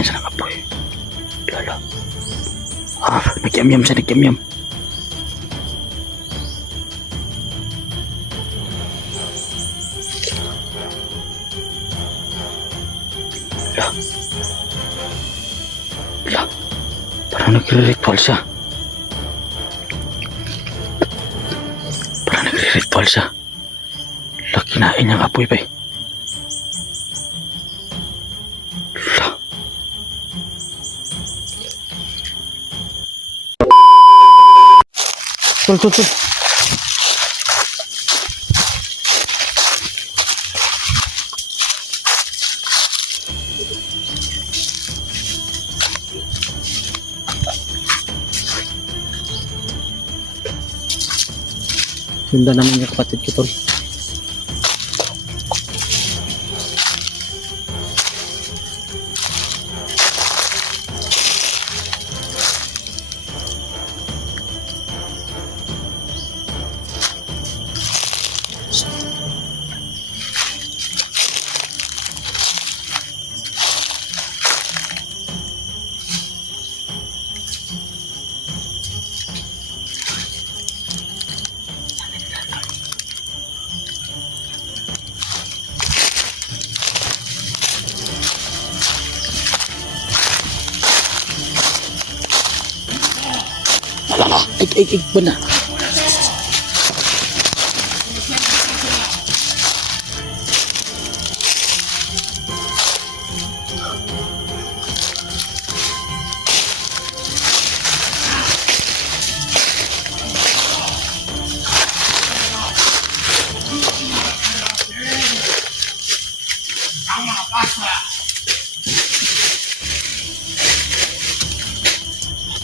Kinain sa nakapoy. Lala. Nagkiamyam siya, nagkiamyam. Lala. Parang nagre-ritual siya. Lala, kinain niyang apoy ba eh. Tol. Sundan namin yung kapatid ko, tol. Ay, bana.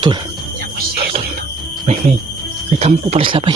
Tol. May kampo pala sila, bay.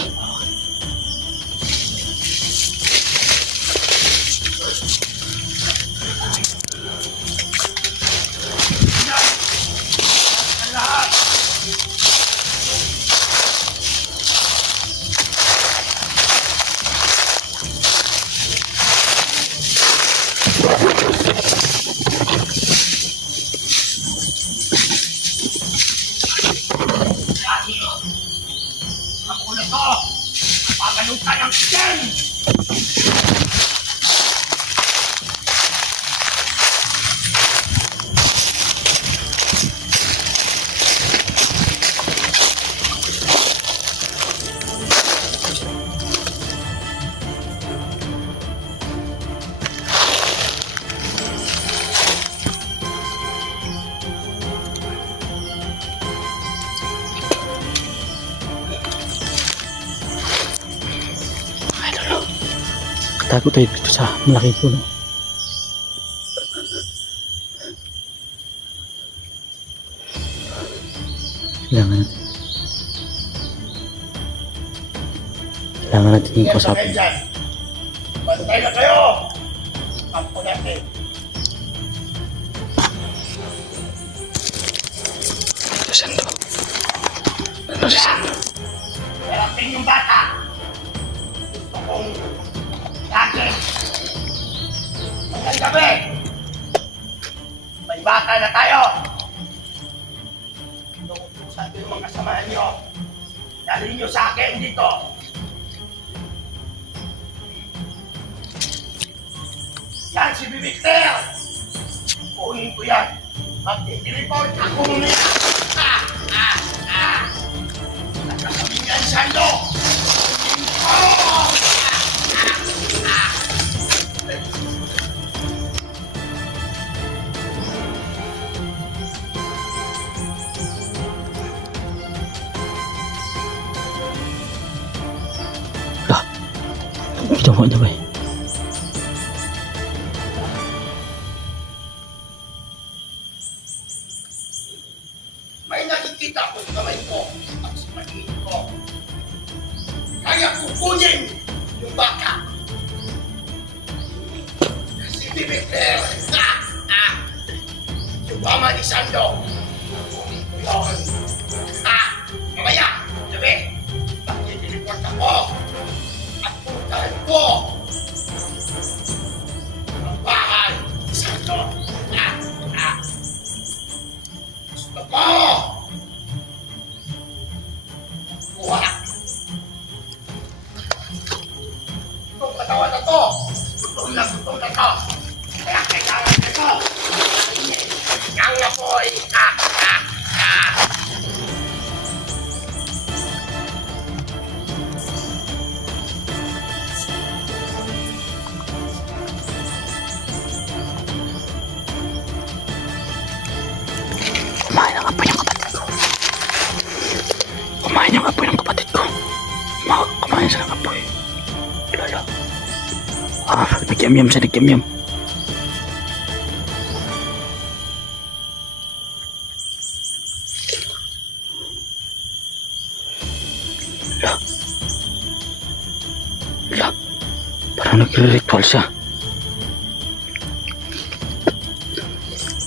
Tago tayo dito sa malaking puno. Kailangan natin yung kasapin. Bantay na kayo! Kampo natin. Ito Sando. Ano si Sando? Harapin yung bata. Gusto kong lagi. Magandang gabi. May bata na tayo. Sabi ng mga kasamahan nyo, dalhin nyo sa akin dito. Yan si Victor. Kunin ko yan. Magti-report ako muna. Nagkasabing yan, Sando. Ginawa niya ba eh? May nakikita ko sa kamay ko at sa pagiging ko. Kaya kukunin yung baka. Si Victor. Yung mama ni Sando. Kukunin ko yun. Mamaya, sabi, magti-report ako. At puntahan ko ang bahay ni Sando. to. Gutom na to. Kaya kailangan ito. Ang apoy. Kumain ang apoy ng kapatid ko. Kumain ang apoy ng kapatid ko. Kumain siya ng apoy. Lala. Nagyam-yam siya, nagyam-yam. Lala. Parang nagre-ritual siya.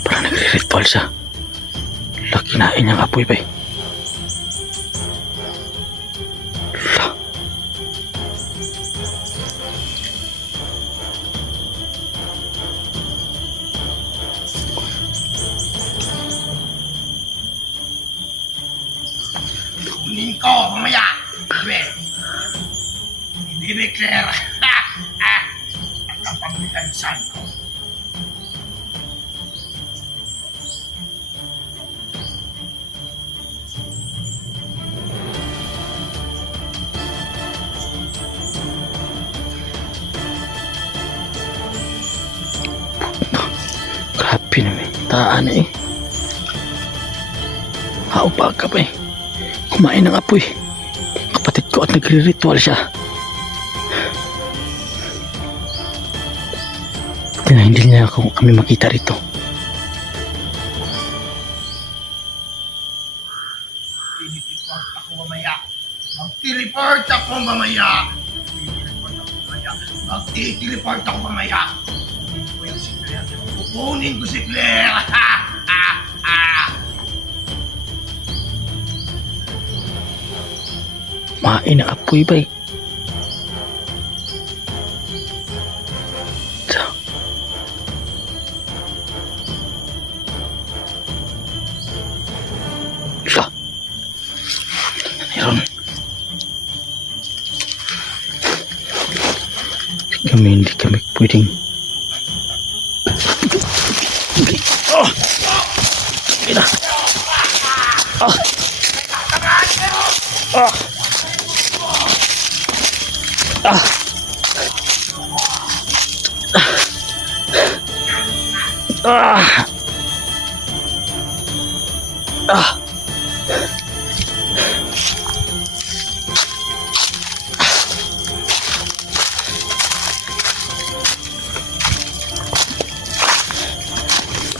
Parang nagre-ritual siya. Lala, kinain niyang apoy ba eh. Lala. Kunin ko, mamaya. Bibi Claire. At kapangbilansan ko. Grabe naman. Taan eh. Haupaga pa eh. Kumain ng apoy. Kapatid ko at nagre-ritual siya. Hindi niya kami makita rito. Magti-report ako mamaya. Magti-report ako mamaya. Kukunin ko si Claire. Kumain ng apoy ba eh. Siya. Meron. Hindi kami pwedeng. Oh! Ina. Ah! Ah! Ah! Ah! Ah!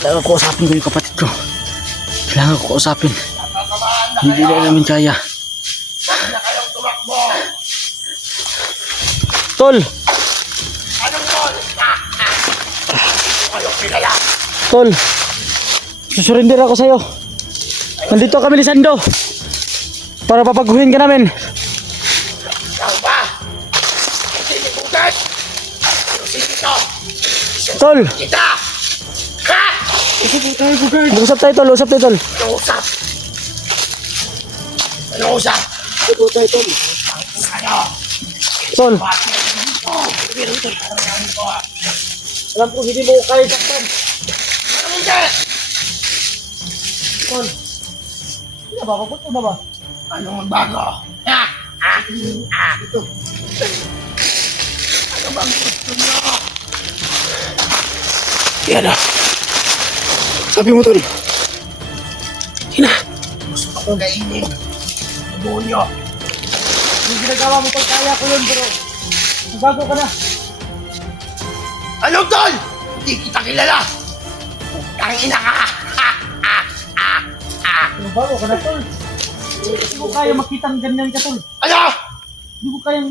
Kailangan ko usapin ko yung kapatid ko. Kailangan ko usapin. Hindi na namin kaya. Huwag na kayong tumakbo. Tol! Anong tol? Kayo kilala. Tol! Susurinder ako sa'yo. Nandito kami ni Sando. Para papaguhin ka namin. Ikaw ba? Sinibugan? Ayusin ito. Tol! Kita! Ha? Usap tayo tol, usap tayo tol. Ano usap? Ano usap? Usap tayo tol. Ano? Tol! Pero ito, ano ko? Alam ko hindi mo kaya saktan. Ano hindi? Tol! Hindi na ba? Kapot mo na ba? Anong magbago? Ha? Ha? Ha? Ito. Ano bang gusto nyo? Yan na. Sabi mo tol. Hina. Gusto ko kainin. Demonyo. Yung ginagawa mo tol, kaya ko yun bro. Bago ka na. Ano tol? Hindi kita kilala. Tangina ka. Ha? Ha? Ha? Ha? Bago ka na tol. Hindi ko kaya makitang ganyan ka tol. Ano? Hindi ko kaya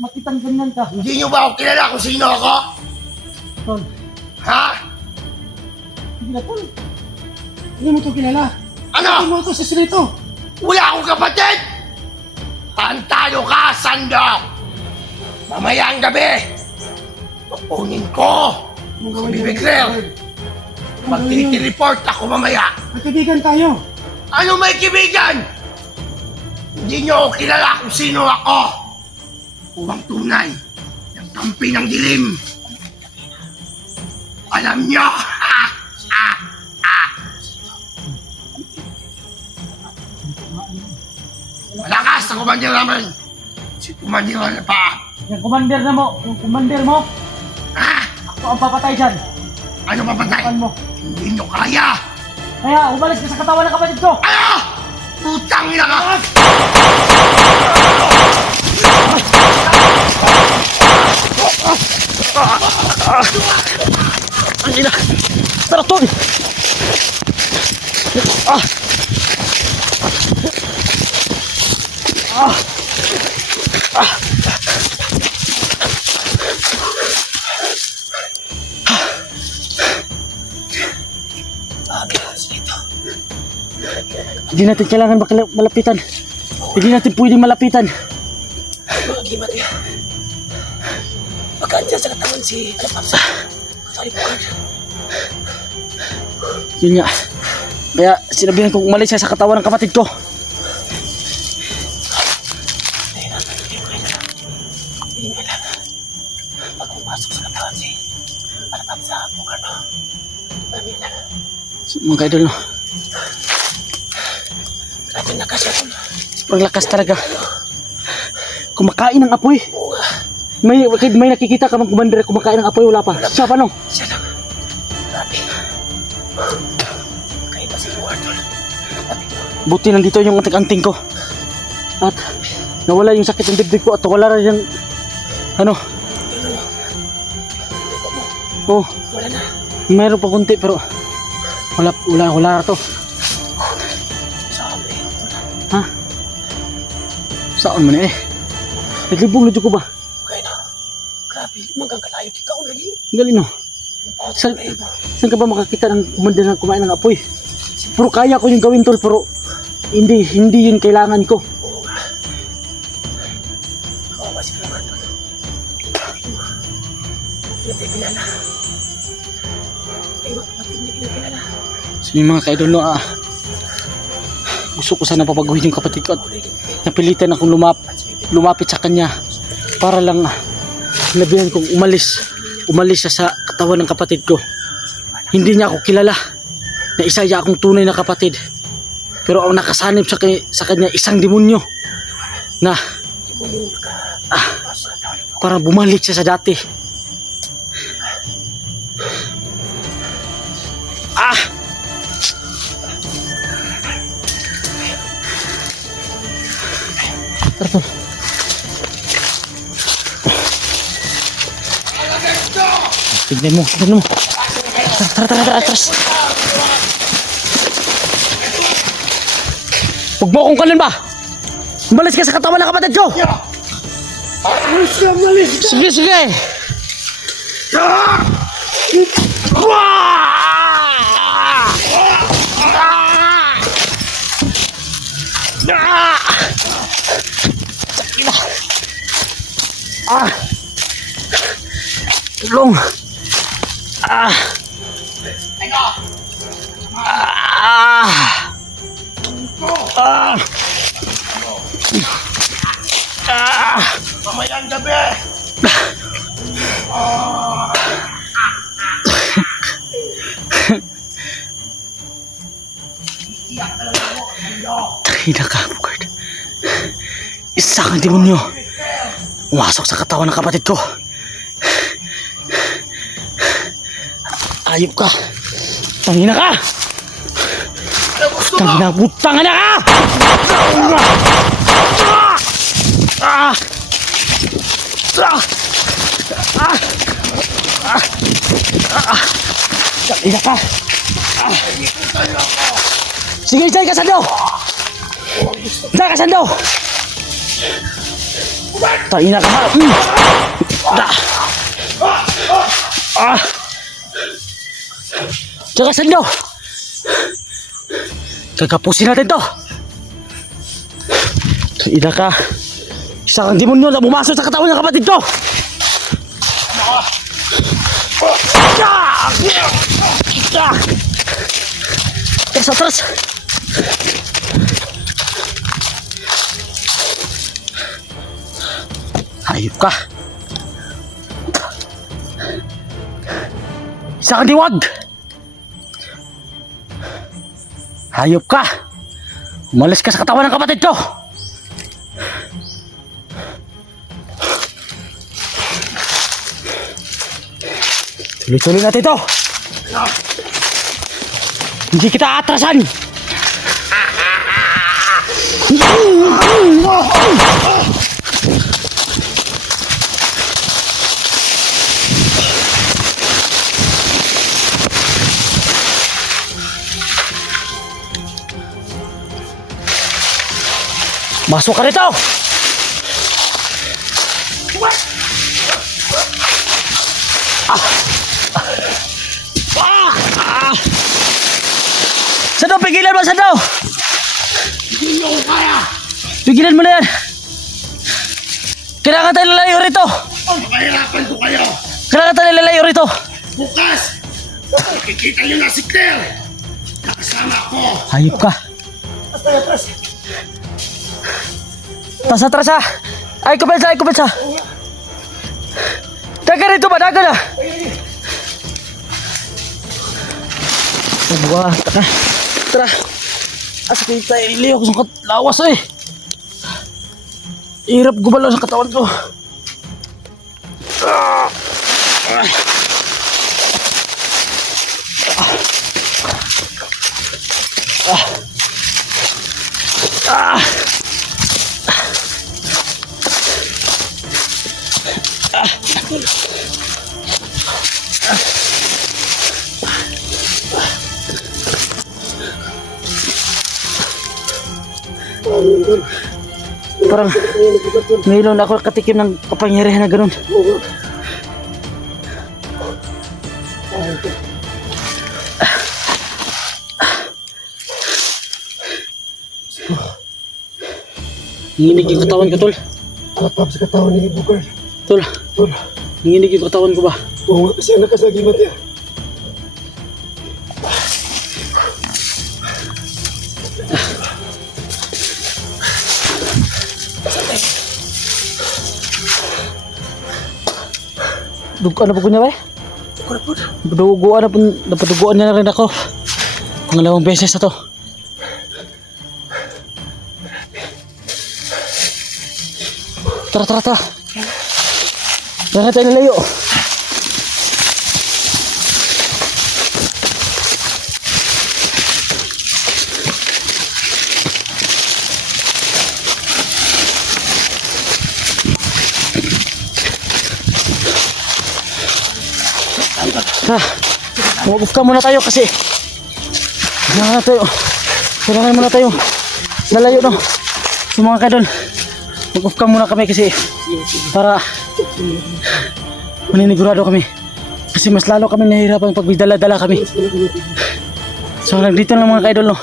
makitang ganyan ka. Hindi nyo ba ako kilala kung sino ako? Tol. Ha? Hindi na tol. Hindi mo ito kilala. Ano? Hindi mo ito sa silito. Wala akong kapatid! Pantalo ka, Sandok! Mamayang gabi, kukunin ko si Bibi Claire. Magti-report ako mamaya. Magkaibigan tayo. Ano may kibigan? Hindi nyo ako kilala kung sino ako. Ang tunay ng Kampi ng dilim. Alam niyo. Malakas ang kumandir namin. Si kumandir na pa. Yung commander na mo, yung commander mo, Ha? ako ang papatay dyan. Ano mapatay? Tapan mo. Hindi nyo kaya. Kaya umalis ka sa katawan ng kapatid ko. Ano? Putang ina ka! Ang ina. Tara, Tony. Ah. Ah. Ah. Hindi natin kailangan malapitan. Hindi natin pwedeng malapitan. Magimat ya. Pagkandyan sa katawan si Alapapsa. Sorry po, Carl. Yun nga. Kaya sinabihan kong umalis siya sa katawan ng kapatid ko. Hindi mo alam. Pag pumasok sa katawan si Alapapsa, bukan mo. Alam mo lang. Mga kaidol, no? Grabe na kasi ako. Paglakas talaga. Kumakain ng apoy. Oo nga. May nakikita ka bang commander kumakain ng apoy? Wala pa. Siya pa, no? Siya lang. Grabe. Kaya ba si Wardol? Kapatid mo. Buti nandito yung anting-anting ko. At nawala yung sakit ng dibdib ko at wala rin yung ano. Oh, Wala na. meron pa konti pero wala to. Sa amin. Wala. Ha? Saan man eh? Naglibong na ko ba? Okay na. Grabe. Manggang kalayo. Ikaw lagi. Galing, no? Saan ka ba makakita ng commander na kumain ng apoy? Pero kaya ko yung gawin, tol, pero hindi yun kailangan ko. Oo nga. Kawawa si Wardol. Hindi natin kilala. Ay, kapatid niya kinakilala. So yung mga kaidol, no, gusto ko sana papaguhin yung kapatid ko at napilitan akong lumapit sa kanya para lang sinabihan kong umalis siya sa katawan ng kapatid ko. Hindi niya ako kilala na isa niya akong tunay na kapatid, pero ang nakasanib sa kanya isang demonyo na parang bumalik siya sa dati. Tara, tol. Tignan mo. Tara, atras. Huwag mo akong kanan ba? Umalis ka sa katawan ng kapatid ko! Malis ka! Sige! Tulong! Mamayang gabi! Takina ka, Bugard. Isa kang demonyo. Umasok sa katawan ng kapatid ko. Ayop ka. Tangina ka. Tangina, butang na ka. Tangina ka. Sige, dyan ka, Sando. Dyan ka, Sando. Tangina ka, ha. Diyan ka, Sando. Kagapusin natin to. Tangina ka. Isa kang demonyo na bumasok sa katawan ng kapatid ko. Atras. Hayop ka. Isa kang diwag! Hayop ka! Umalis ka sa katawan ng kapatid ko! Tuloy-tuloy natin ito! Hindi kita atrasan! Masuk ka rito! Sado, pigilan mo, Sado! Hindi nyo ko kaya! Pigilan mo na yan! Kailangan tayo lalayo rito! Pakahirapan ko kayo! Kailangan tayo lalayo rito! Bukas! Makikita nyo na si Claire! Nakasama ko! Hayop ka! Atras ha! Ay, kubensa! Daga rito ba? Daga na! Buwa, taka. Tara! Asakit tayo, iliyo ko sa lawas eh! Hirap gumalaw sa katawan ko. Parang ngayon ako katikim ng kapangyarihan na ganun. Nanginig yung katawan ko, Tol. Katap sa katawan ni Booker. Tol, Tol, nanginig yung katawan ko ba? oo nga kasi anak ka sa gimat ya. Duguan na po ko niya ba? Duguan na po, napaduguan niya na rin ako. Pangalawang beses na to. Tara. Tara tayo lalayo. Mag-off ka muna tayo kasi kailangan muna tayo lalayo no sa mga kadol. Mag-off ka muna kami kasi para maninigurado kami kasi mas lalo kami nahihirapan pag may dala-dala kami. So nandito lang mga kaidol no.